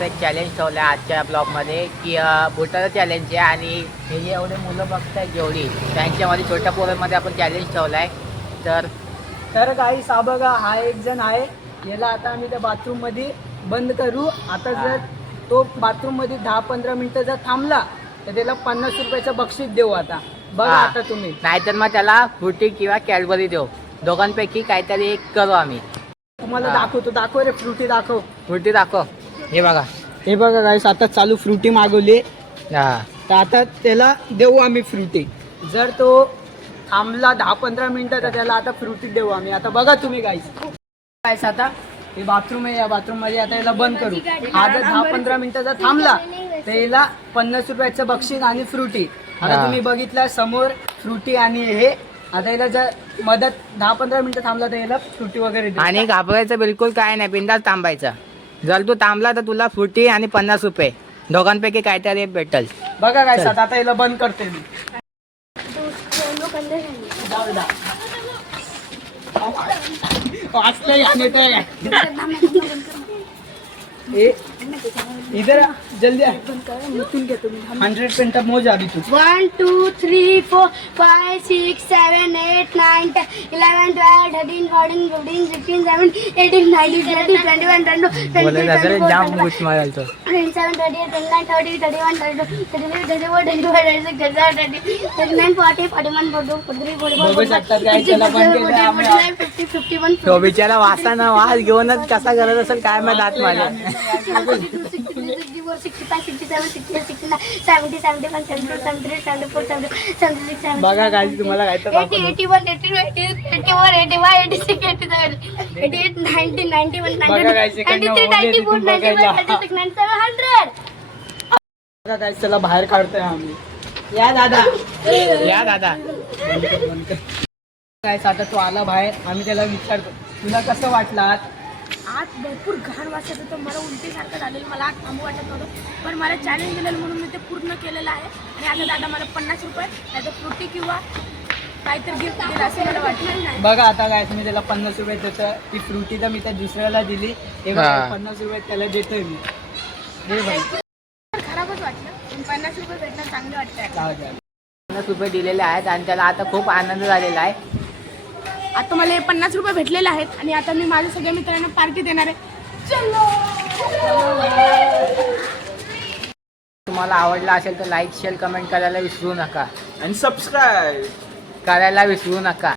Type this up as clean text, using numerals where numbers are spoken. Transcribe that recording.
मस्त एक चॅलेंज ठेवलं आहे आजच्या ब्लॉगमध्ये की बुटाचं चॅलेंज आहे. आणि हे जे एवढे मुलं बघताय जेवढी त्यांच्यामध्ये छोट्या पोरांमध्ये आपण चॅलेंज ठेवला आहे. तर काही हा बघा, हा एक जण आहे, याला आता आम्ही त्या बाथरूममध्ये बंद करू. आता जर तो बाथरूममध्ये 10-15 मिनिटं जर थांबला तर त्याला 50 रुपयाचं बक्षीस देऊ. आता बघा आता तुम्ही, नाहीतर मग त्याला फ्रुटी किंवा कॅडबरी देऊ. दोघांपैकी काहीतरी एक करू आम्ही. तुम्हाला दाखवतो. दाखव रे, फ्रुटी दाखव. फ्रुटी दाखव. हे बघा, हे बघा गाईस, आता चालू फ्रुटी मागवली. हा तर आता त्याला देऊ आम्ही फ्रुटी. जर तो थांबला 10-15 मिनिटं तर त्याला आता फ्रुटी देऊ आम्ही. आता बघा तुम्ही गाईस आता हे बाथरूम आहे, या बाथरूम मध्ये आता याला बंद करू. हा जर 10-15 मिनिटं जर थांबला तर याला 50 रुपयाचं बक्षीस आणि फ्रुटी. आता तुम्ही बघितलं समोर फ्रुटी आणि हे. आता याला जर मदत 10-15 मिनिटं थांबला तर याला फ्रुटी वगैरे देऊ. आणि घाबरायचं बिलकुल काय नाही, बिंदास थांबायचं. जर तू थांबला तर तुला फ्रुटी आणि 50 रुपये दोघांपैकी काहीतरी एक भेटल. बघा गाईस, आता याला बंद करते मी. इधर जल्दी 100 पेंट मोज अभी तू. 1 2 3 4 5 6 7 8 9 10 11 12 13 14 15 16 17 18 19 20 21 22 जाम गुच माराल तो. 27 28 29 30 31 32 33 34 35 36 37 39 40 41 42 43 44 बघू शकतात guys, त्याला बंद केलं आम्ही. 50 51 तो बिचारा वासाना वास घेऊनच कसा करत असेल काय माहित हात माझे. 64 65 67 68 69 70 71 72 73 74 76 बघा गाईस, तुम्हाला काय तर 80 81 82 81 85 86 87 88 90 91 बघा guys, 92 इकडनं 93 ओढले 94 तिथून 95 बघायला. 96 97 100. बघा गाईस, त्याला बाहेर काढतोय आम्ही. या दादा. या दादा. गाईस, आता तो आला बाहेर. आम्ही त्याला विचारतो, तुला कसं वाटलं आज? आत भरपूर घाण वाटत होतं, मला उलटीसारखं झालेलं, मला आत थांबू वाटत नव्हतं. पण मला चॅलेंज दिलेलं म्हणून मी ते पूर्ण केलेलं आहे. आणि आता दादा मला 50 रुपये नाहीतर फ्रुटी किंवा काहीतरी गिफ्ट दिलं असं मला वाटलं नाही. बघा आता गाईस, मी त्याला 50 रुपये देतो. ती फ्रुटी तर मी त्या दुसऱ्याला दिली. हे बघा, 50 रुपये त्याला देतोय मी. हे भाई खराबच वाटलं, पण 50 रुपये भेटणं चांगलं वाटतं. 50 रुपये दिलेले आहेत आणि त्याला आता खूप आनंद झालेला आहे. आता मला हे 50 रुपये भेटलेले आहेत आणि आता मी माझ्या सगळ्या मित्रांना पार्टी देणार आहे. चलो. तुम्हाला आवडला असेल तर लाईक शेअर कमेंट करायला विसरू नका. आणि सबस्क्राईब करायला विसरू नका.